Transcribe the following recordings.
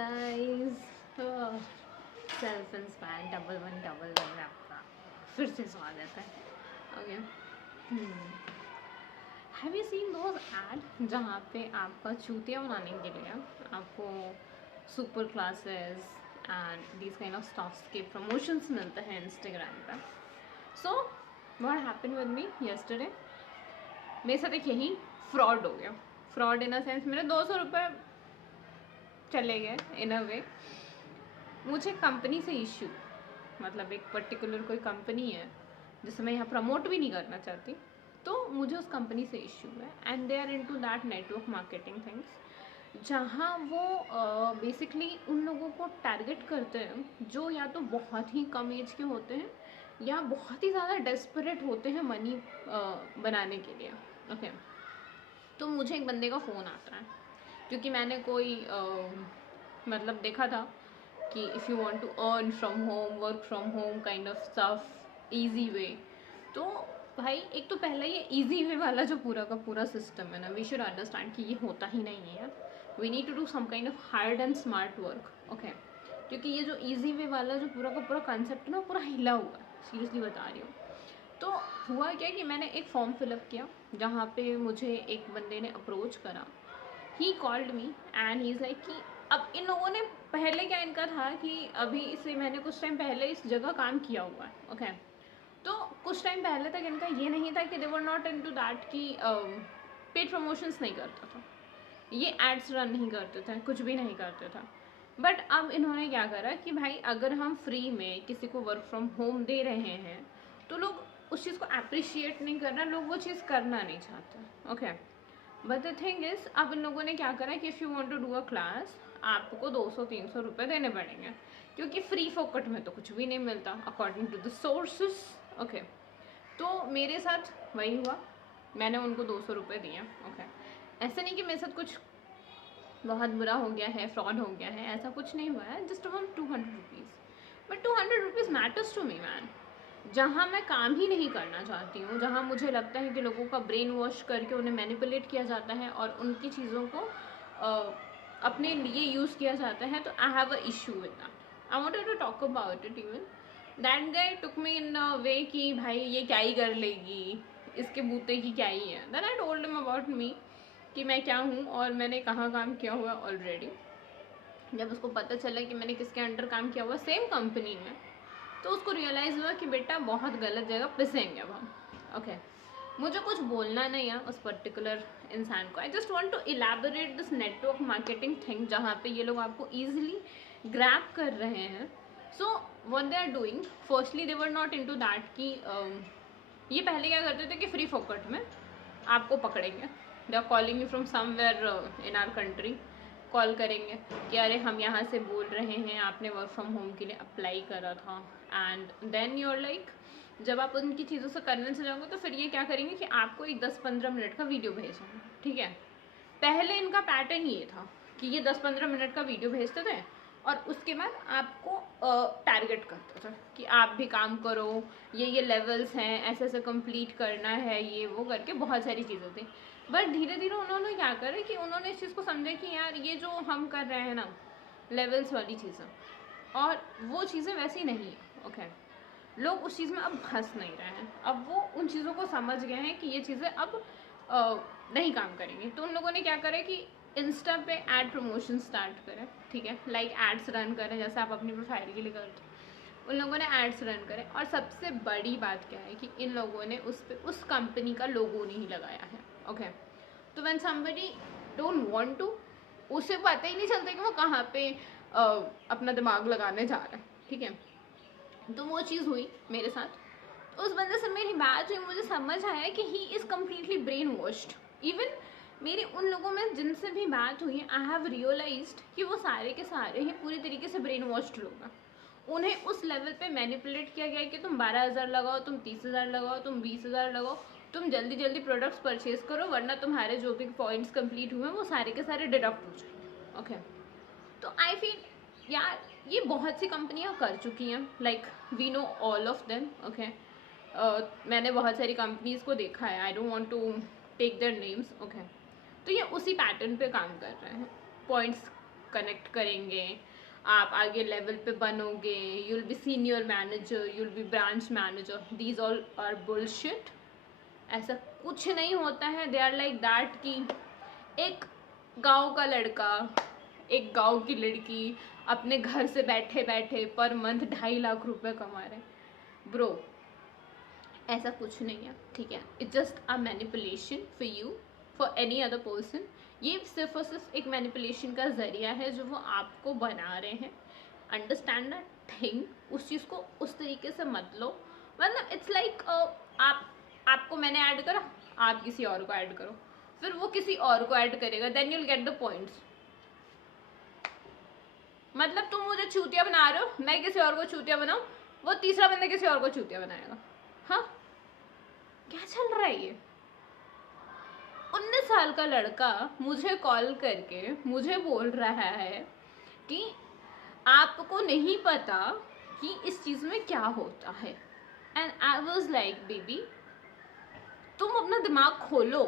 Guys, self inspire 1111 में आपका फिर से स्वागत है. Okay, have you seen those ad जहाँ पे आपका चूतिया बनाने के लिए आपको super classes and these kind of stuffs के प्रमोशंस मिलते हैं इंस्टाग्राम पर. So what happened with me yesterday, मेरे साथ एक यही फ्रॉड हो गया. फ्रॉड इन अ सेंस, मेरे 200 रुपये चले गए इन अ वे. मुझे कंपनी से इश्यू, मतलब एक पर्टिकुलर कोई कंपनी है जिसे मैं यहाँ प्रमोट भी नहीं करना चाहती, तो मुझे उस कंपनी से इश्यू है. And they are into that network marketing things, जहाँ वो बेसिकली उन लोगों को टारगेट करते हैं जो या तो बहुत ही कम एज के होते हैं या बहुत ही ज़्यादा डेस्परेट होते हैं मनी बनाने के लिए. ओके, तो मुझे एक बंदे का फ़ोन आता है क्योंकि मैंने कोई मतलब देखा था कि if you want to earn from home, work from home kind of stuff, easy way. तो भाई एक तो पहला ये इजी वे वाला जो पूरा का पूरा सिस्टम है ना, वी शुड अंडरस्टैंड कि ये होता ही नहीं है यार. We need to do some kind of hard and smart work. Okay, क्योंकि ये जो इजी वे वाला जो पूरा का पूरा कंसेप्ट ना पूरा हिला हुआ है, सीरियसली बता रही हूँ. तो हुआ क्या कि मैंने एक फॉर्म फिलअप किया जहाँ पे मुझे एक बंदे ने अप्रोच करा. He called me and he is like कि अब इन लोगों ने पहले क्या इनका था कि अभी इसे मैंने कुछ टाइम पहले इस जगह काम किया हुआ है. ओके, तो कुछ टाइम पहले तक इनका ये नहीं था कि दे वर नॉट इनटू दैट कि पेड प्रमोशंस नहीं करता था, ये एड्स रन नहीं करते थे, कुछ भी नहीं करते था. बट अब इन्होंने क्या करा कि भाई अगर हम फ्री में किसी को वर्क फ्रॉम होम दे रहे हैं तो लोग उस चीज़ को अप्रिशिएट नहीं कर रहे, लोग वो चीज़ करना नहीं चाहते. Okay, but the thing is अब इन लोगों ने क्या करा कि if you want to do a class, आपको 200-300 रुपये देने पड़ेंगे क्योंकि फ्री फोकट में तो कुछ भी नहीं मिलता according to the sources. Okay, तो मेरे साथ वही हुआ, मैंने उनको 200 रुपये दिए. ओके, ऐसा नहीं कि मेरे साथ कुछ बहुत बुरा हो गया है, फ्रॉड हो गया है, ऐसा कुछ नहीं हुआ है. Just about 200 rupees, but 200 rupees matters to me man. जहाँ मैं काम ही नहीं करना चाहती हूँ, जहाँ मुझे लगता है कि लोगों का ब्रेन वॉश करके उन्हें मैनिपुलेट किया जाता है और उनकी चीज़ों को अपने लिए यूज़ किया जाता है, तो I have a issue with that. I wanted to talk about it. Even that guy took me in a way कि भाई ये क्या ही कर लेगी, इसके बूते की क्या ही है. Then I told him about me कि मैं क्या हूँ और मैंने कहाँ काम किया हुआ ऑलरेडी. जब उसको पता चला कि मैंने किसके अंडर काम किया हुआ सेम कंपनी में, तो उसको रियलाइज़ हुआ कि बेटा बहुत गलत जगह पिसेंगे अब हम. ओके, मुझे कुछ बोलना नहीं है उस पर्टिकुलर इंसान को. I just want to elaborate this network marketing thing जहाँ पे ये लोग आपको ईजिली ग्रैब कर रहे हैं. So what they are doing, firstly they were not into that कि ये पहले क्या करते थे कि फ्री फोकट में आपको पकड़ेंगे. They are calling you from somewhere in our country, call करेंगे कि अरे हम यहाँ से बोल रहे हैं, आपने वर्क फ्रॉम होम के लिए अप्लाई करा था. And then you are like, जब आप उनकी चीज़ों से करने से जाओगे तो फिर ये क्या करेंगे कि आपको एक 10-15 मिनट का वीडियो भेजेंगे. ठीक है, पहले इनका पैटर्न ये था कि ये 10-15 मिनट का वीडियो भेजते थे और उसके बाद आपको टारगेट करते थे कि आप भी काम करो, ये लेवल्स हैं, ऐसे ऐसे कंप्लीट करना है, ये वो करके बहुत सारी चीज़ें थी. बट धीरे धीरे उन्होंने क्या करा कि उन्होंने इस चीज़ को समझा कि यार ये जो हम कर रहे हैं ना लेवल्स वाली चीज़ें, और वो चीज़ें वैसी नहीं है. ओके, लोग उस चीज़ में अब फंस नहीं रहे हैं, अब वो उन चीज़ों को समझ गए हैं कि ये चीज़ें अब नहीं काम करेंगी. तो उन लोगों ने क्या करा कि इंस्टा पे एड प्रमोशन स्टार्ट करें. ठीक है, लाइक एड्स रन करें जैसे आप अपनी प्रोफाइल के लिए करते. उन लोगों ने एड्स रन करें और सबसे बड़ी बात क्या है कि इन लोगों ने उस कंपनी का लोगो नहीं लगाया है. ओके, तो when somebody don't want to, उसे पता ही नहीं चलता कि वो कहाँ पे अपना दिमाग लगाने जा रहा है. ठीक है, तो वो चीज़ हुई मेरे साथ. तो उस बंदे से मेरी बात हुई, मुझे समझ आया कि he is completely brain washed. Even मेरी उन लोगों में जिनसे भी बात हुई, आई हैव रियलाइज्ड कि वो सारे के सारे ही पूरी तरीके से ब्रेन वॉश्ड लोग हैं. उन्हें उस लेवल पे मैनिपुलेट किया गया है कि तुम 12,000 लगाओ, तुम 30,000 लगाओ, तुम 20,000 लगाओ, तुम जल्दी जल्दी प्रोडक्ट्स परचेज करो वरना तुम्हारे जो भी पॉइंट्स कंप्लीट हुए हैं वो सारे के सारे डिडक्ट हो जाएंगे. ओके, तो आई फील यार ये बहुत सी कंपनियां कर चुकी हैं, like we know all of them. Okay, मैंने बहुत सारी कंपनीज़ को देखा है, I don't want to take their names. Okay, तो ये उसी पैटर्न पे काम कर रहे हैं, पॉइंट्स कनेक्ट करेंगे, आप आगे लेवल पे बनोगे, you will be senior manager, you will be branch manager, these all are bullshit. ऐसा कुछ नहीं होता है। दे आर लाइक दैट कि एक गांव का लड़का, एक गांव की लड़की अपने घर से बैठे बैठे पर मंथ 2.5 लाख रुपए कमा रहे। ब्रो, ऐसा कुछ नहीं है, ठीक है। It's just a manipulation for you, for any other person. ये सिर्फ और सिर्फ एक मैनिपुलेशन का जरिया है जो वो आपको बना रहे हैं। Understand that thing. उस चीज़ को उस तरीके से मत लो, मतलब इट्स लाइक आपको मैंने ऐड करा, आप किसी और को ऐड करो, फिर वो किसी और को ऐड करेगा, then you'll get the points. मतलब तुम मुझे चूतिया बना रहे हो, मैं किसी और को चूतिया बनाऊं, वो तीसरा बंदा किसी और को चूतिया बनाएगा। हाँ, क्या चल रहा है ये? 19 साल का लड़का मुझे कॉल करके मुझे बोल रहा है कि आपको नहीं पता कि इस चीज में क्या होता है। And I was like, baby तुम अपना दिमाग खोलो,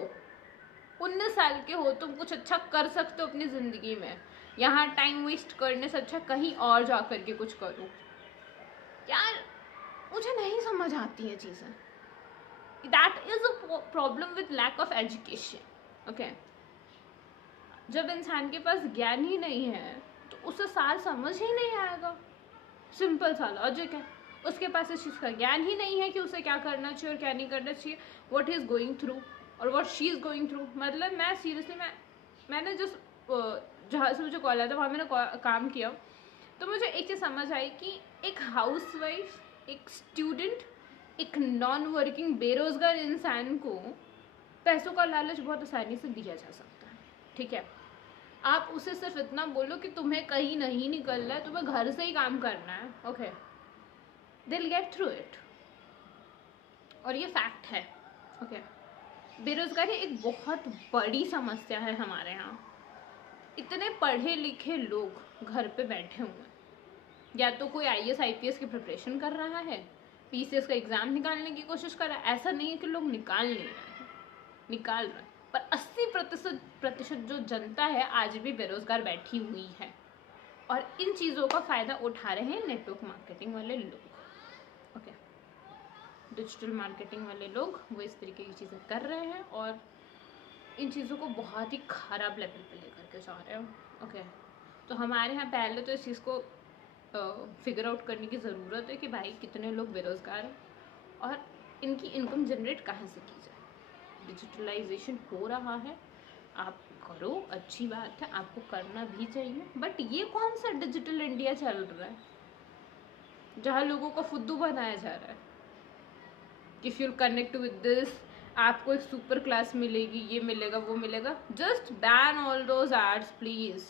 19 साल के हो, तुम कुछ अच्छा कर सकते हो अपनी जिंदगी में। यहाँ टाइम वेस्ट करने से अच्छा कहीं और जा करके कुछ करो। यार मुझे नहीं समझ आती है चीज़ें। That is a problem with lack of education. Okay, जब इंसान के पास ज्ञान ही नहीं है तो उसे सार समझ ही नहीं आएगा। सिंपल सा लॉजिक है। उसके पास इस चीज़ का ज्ञान ही नहीं है कि उसे क्या करना चाहिए और क्या नहीं करना चाहिए, what he is going through और what she is going through. मतलब मैं सीरियसली, मैंने जिस जहाँ से मुझे कॉल आया था वहाँ मैंने काम किया, तो मुझे एक चीज़ समझ आई कि एक हाउसवाइफ, एक स्टूडेंट, एक नॉन वर्किंग बेरोजगार इंसान को पैसों का लालच बहुत आसानी से दिया जा सकता है, ठीक है। आप उसे सिर्फ इतना बोलो कि तुम्हें कहीं नहीं निकलना है, तुम्हें घर से ही काम करना है, ओके, दिल गेट थ्रू इट। और ये फैक्ट है, ओके। बेरोजगारी एक बहुत बड़ी समस्या है हमारे यहाँ। इतने पढ़े लिखे लोग घर पे बैठे हुए हैं, या तो कोई IAS IPS की प्रिपरेशन कर रहा है, PCS का एग्जाम निकालने की कोशिश कर रहा है। ऐसा नहीं है कि लोग निकाल नहीं रहे हैं, निकाल रहे हैं, पर 80% जो जनता है आज भी बेरोजगार बैठी हुई है। और इन चीज़ों का फ़ायदा उठा रहे हैं नेटवर्क मार्केटिंग वाले लोग, ओके, डिजिटल मार्केटिंग वाले लोग। वो इस तरीके की चीज़ें कर रहे हैं और इन चीज़ों को बहुत ही ख़राब लेवल पे लेकर के जा रहे हैं, ओके। तो हमारे यहाँ पहले तो इस चीज़ को फिगर आउट करने की ज़रूरत है कि भाई कितने लोग बेरोज़गार हैं और इनकी इनकम जनरेट कहाँ से की जाए। डिजिटलाइजेशन हो रहा है, आप करो, अच्छी बात है, आपको करना भी चाहिए, बट ये कौन सा डिजिटल इंडिया चल रहा है जहाँ लोगों को फुद्दू बनाया जा रहा है कि if you connect with this आपको एक सुपर क्लास मिलेगी, ये मिलेगा, वो मिलेगा। Just ban all those ads please,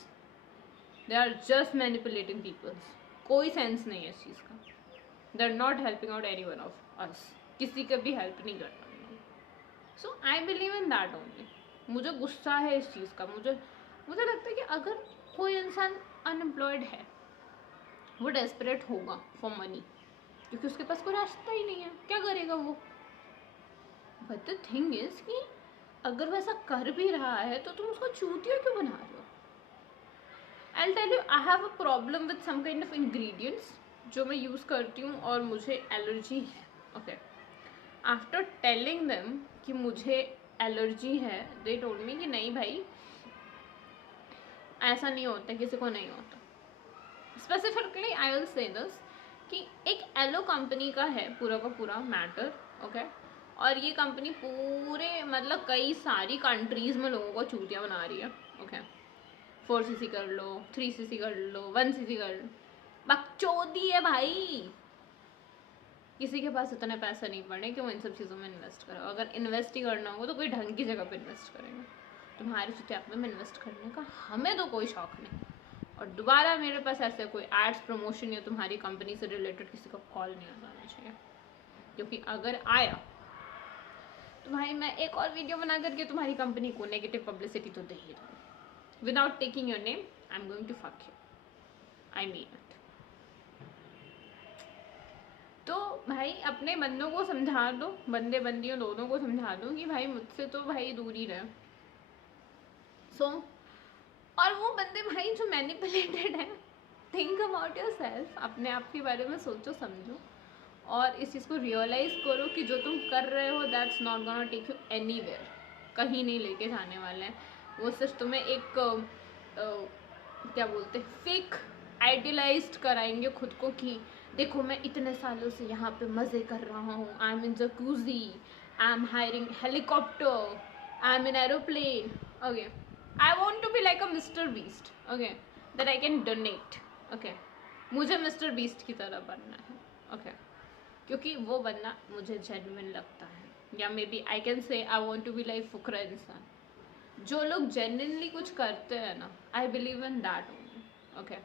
they are just manipulating peoples. कोई सेंस नहीं है इस चीज़ का। They are not helping out any one of us, किसी का भी हेल्प नहीं करना। So I believe in that only. मुझे गुस्सा है इस चीज़ का। मुझे लगता है कि अगर कोई इंसान अनएम्प्लॉयड है, वो डेस्परेट होगा फॉर मनी, क्योंकि उसके पास कोई रास्ता ही नहीं है, क्या करेगा वो। बट द थिंग इज कि अगर वो ऐसा कर भी रहा है तो तुम उसको चूतिया क्यों बना रहे हो। I'll tell you, I have a problem with some kind of ingredients जो मैं यूज़ करती हूँ और मुझे एलर्जी है, ओके। आफ्टर टेलिंग देम कि मुझे एलर्जी है, दे टोल्ड मी कि नहीं भाई ऐसा नहीं होता, किसी को नहीं होता। Specifically I will say this कि एक एलो कंपनी का है पूरा का पूरा मैटर, ओके। और ये कंपनी पूरे मतलब कई सारी कंट्रीज़ में लोगों को चूतिया बना रही है, ओके। 4cc कर लो, 3cc कर लो, 1cc कर लो, बकचोदी है भाई। किसी के पास इतने पैसे नहीं पड़े कि वो इन सब चीज़ों में इन्वेस्ट करो। अगर इन्वेस्ट ही करना होगा तो कोई ढंग की जगह पे इन्वेस्ट करेंगे। तुम्हारे चुतियापे में इन्वेस्ट करने का हमें तो कोई शौक नहीं। और दोबारा मेरे पास ऐसे कोई एड्स प्रमोशन या तुम्हारी कंपनी से रिलेटेड किसी का कॉल नहीं आना चाहिए, क्योंकि अगर आया तो भाई मैं एक और वीडियो बना करके तुम्हारी कंपनी को नेगेटिव पब्लिसिटी तो दे ही रही। Without taking your name, I'm going to fuck you. I mean it. तो भाई अपने बंदों को समझा दो, बंदे बंदियों दोनों को समझा दो कि भाई मुझसे तो भाई दूर ही रहे। सो और वो बंदे भाई जो मैनिपुलेटेड है, थिंक अबाउट योर सेल्फ, अपने आप के बारे में सोचो समझो और इस चीज़ को रियलाइज़ करो कि जो तुम कर रहे हो that's not gonna take you anywhere, कहीं नहीं लेके जाने वाले हैं। वो सिर्फ तुम्हें एक क्या बोलते हैं, फेक आइडियलाइज्ड कराएंगे खुद को कि देखो मैं इतने सालों से यहाँ पे मज़े कर रहा हूँ, I am in jacuzzi, I am hiring helicopter, I am in aeroplane, okay, I want to be like a Mister Beast, okay, that I can donate, okay, मुझे मिस्टर बीस्ट की तरह बनना है, ओके, क्योंकि वो बनना मुझे जेन्युइन लगता है। या may be I can say I want to be like फुकरा इंसान। जो लोग जेन्युइनली कुछ करते हैं ना, I believe in that only, okay.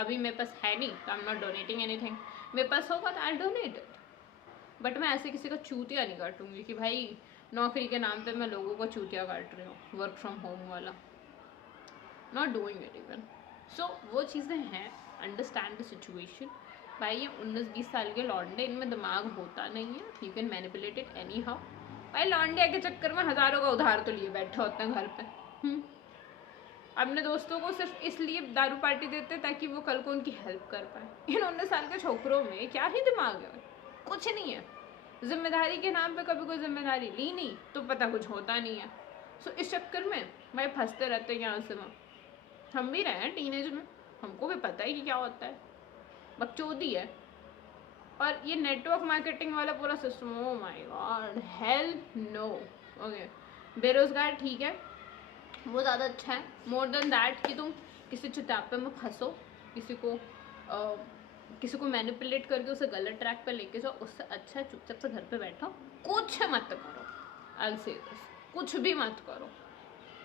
अभी मेरे पास है नहीं तो I am not donating anything, मेरे पास होगा तो आई डोनेट इट, बट मैं ऐसे किसी का चूतिया नहीं काटूंगी कि भाई नौकरी के नाम पे मैं लोगों का चूतिया काट रही हूँ, वर्क फ्रॉम होम वाला, नॉट डूइंग इट इवन। सो वो चीज़ें हैं, अंडरस्टैंड द सिचुएशन। भाई ये 19-20 साल के लौंडे, इनमें दिमाग होता नहीं है, you can manipulate it any how. भाई लौंडे के चक्कर में हज़ारों का उधार तो लिए बैठे होते हैं घर पे, अपने दोस्तों को सिर्फ इसलिए दारू पार्टी देते हैं ताकि वो कल को उनकी हेल्प कर पाए। इन 19 साल के छोकरों में क्या ही दिमाग है, कुछ नहीं है। जिम्मेदारी के नाम पे कभी कोई जिम्मेदारी ली नहीं तो पता कुछ होता नहीं है। सो इस चक्कर में भाई फंसते रहते हैं यहाँ से वहाँ। हम भी रहे हैं टीनेज में, हमको भी पता है कि क्या होता है, बकचोदी है। और ये नेटवर्क मार्केटिंग वाला पूरा सिस्टम, oh my God, hell no, okay. बेरोजगार ठीक है, वो ज़्यादा अच्छा है, मोर देन दैट कि तुम किसी चितापे में फंसो, किसी को मैनिपुलेट करके उसे गलत ट्रैक पे लेके जाओ, उससे अच्छा चुपचाप से घर पे बैठो, कुछ मत करो, आई से कुछ भी मत करो,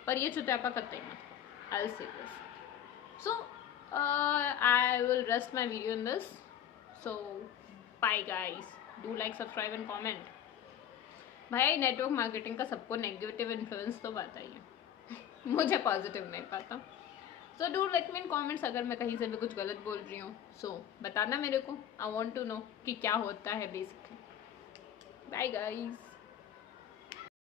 पर ये चुतापा कतई मत करो, I say this. So I will rest my video in this, so bye guys, do like, subscribe and comment. भाई नेटवर्क मार्केटिंग का सबको नेगेटिव इन्फ्लुएंस तो पता ही है, मुझे पॉजिटिव नहीं पता। So do let me in comments अगर मैं कहीं से भी कुछ गलत बोल रही हूँ, सो बताना मेरे को, आई वांट टू नो कि क्या होता है बेसिकली। Bye guys.